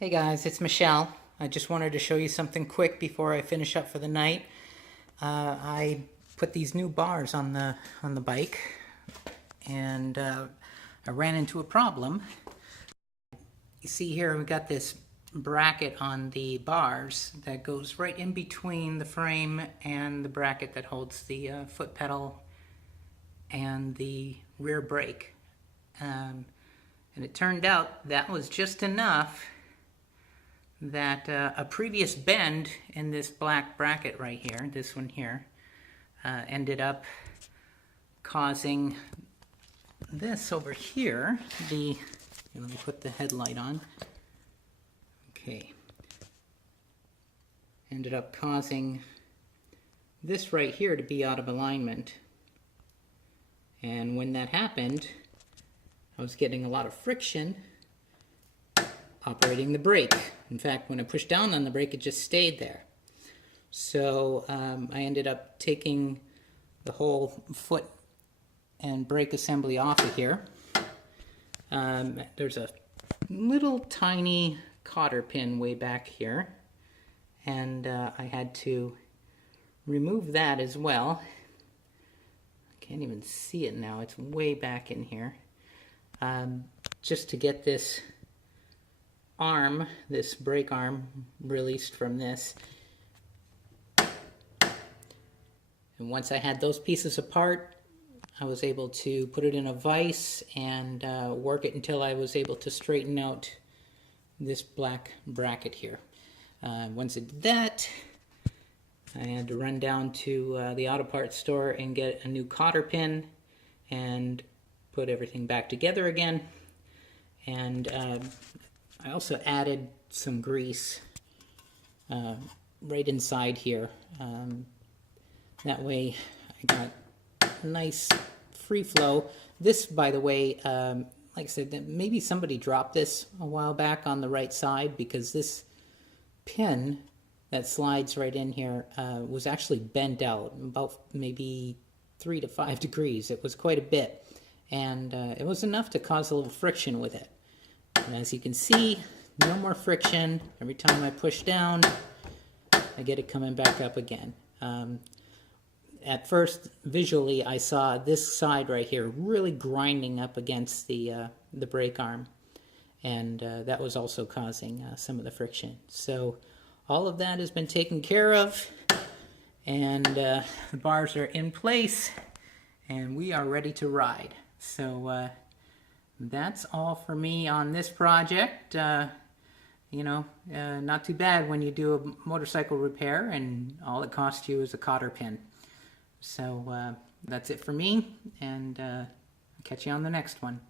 Hey guys, it's Michelle. I just wanted to show you something quick before I finish up for the night. I put these new bars on the bike, and I ran into a problem. You see here we got this bracket on the bars that goes right in between the frame and the bracket that holds the foot pedal and the rear brake. And it turned out that was just enough that a previous bend in this black bracket right here, this one here, ended up causing this over here. Let me put the headlight on. Okay. Ended up causing this right here to be out of alignment. And when that happened, I was getting a lot of friction operating the brake. In fact, when I pushed down on the brake, it just stayed there. So I ended up taking the whole foot and brake assembly off of here. There's a little tiny cotter pin way back here, and I had to remove that as well. I can't even see it now, it's way back in here. Just to get this arm, this brake arm, released from this. And once I had those pieces apart, I was able to put it in a vise and work it until I was able to straighten out this black bracket here. Once I did that, I had to run down to the auto parts store and get a new cotter pin and put everything back together again. And I also added some grease right inside here. That way I got nice free flow. This, by the way, like I said, maybe somebody dropped this a while back on the right side, because this pin that slides right in here was actually bent out about maybe 3 to 5 degrees. It was quite a bit, and it was enough to cause a little friction with it. And as you can see, no more friction. Every time I push down, I get it coming back up again. At first, visually, I saw this side right here really grinding up against the brake arm, and that was also causing some of the friction. So all of that has been taken care of, and the bars are in place, and we are ready to ride. So that's all for me on this project. Not too bad when you do a motorcycle repair and all it costs you is a cotter pin. So that's it for me, and I'll catch you on the next one.